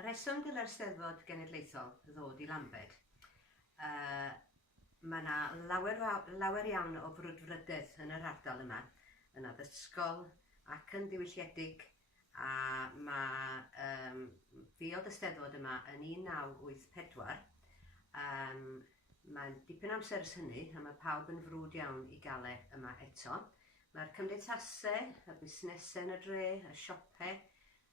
Y reswm dyle'r Steddfod Genedlaethol ddod i Lambed, mae yna lawer iawn o frwdfrydedd yn yr ardal yma, yn addysgol ac yn ddiwylliedig, a mae fiodd y Steddfod yma yn 1984. Mae'n dipyn amser ers hynny, a mae pawb yn frwd iawn i gael yma eto. Mae'r cymdeithasau, y busnesau yn y dre, y siopau,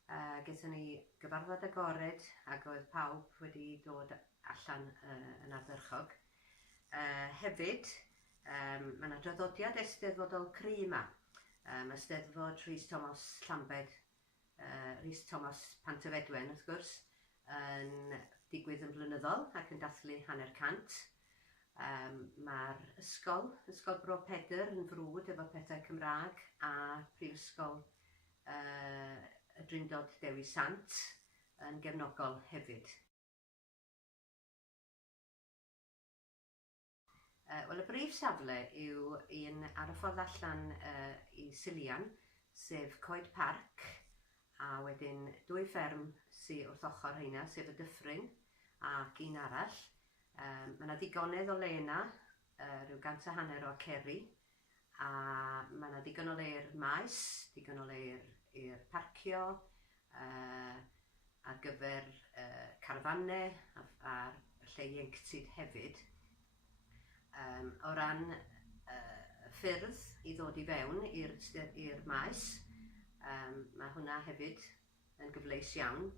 gaethon ni gyfarfod agored ac oedd pawb wedi dod allan yn ardderchog. Hefyd, mae yna draddodiad eisteddfodol cry yma. Mae Steddfod Rhys Thomas Llambed, Rhys Thomas Pantyfedwen wrth gwrs, yn digwydd yn blynyddol ac yn dathlu hanner cant. Mae'r ysgol Bro Pedr yn frwd efo pethau Cymraeg a Prifysgol y Drindod Dewi Sant yn gefnogol hefyd. Wel, y brif safle yw un ar y ffordd allan i Silian, sef Coed Parc, a wedyn dwy fferm sydd wrth ochr rheina, sef y Dyffryn ac un arall. Mae yna ddigonedd o le yna, rhyw 150 o ceri, a mae yna digon o le i'r maes, digon o le i'r parcio, ar gyfer carfannau a'r lle ieuenctid hefyd. O ran ffyrdd i ddod i fewn i'r maes, mae hwnna hefyd yn gyfleus iawn.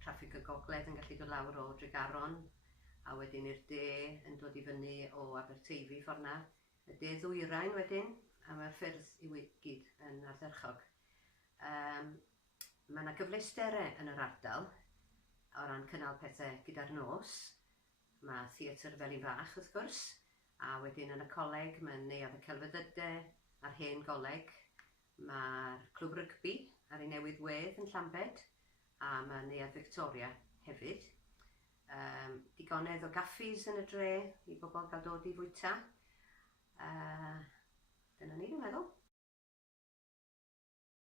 Traffig y gogledd yn gallu dod lawr o Tregaron, a wedyn i'r de yn dod i fyny o Aberteifi ffordd yna. Y de Ddwyrain wedyn, a mae'r ffyrdd i gyd yn ardderchog. Mae yna gyfleusterau yn yr ardal o ran cynnal pethau gyda'r nos. Mae Theatr Felin Fach wrth gwrs, a wedyn yn y coleg mae'n Neuadd y Celfyddydau a'r hen goleg. Mae'r clwb rygbi ar ei newydd wedd yn Llambed, a mae Neuadd Victoria hefyd. Digonedd o gaffis yn y dre i bobl gael dod i fwyta. Dyna ni, dwi'n meddwl.